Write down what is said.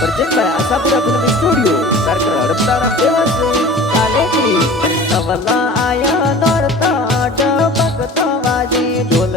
પ્રજનભાઈ Ashapura film studio કાર્યક્રમ હડપતારા દેવાસી કાલેજી નવલા આયા નોરતા ડબક તો વાજી ઢોલ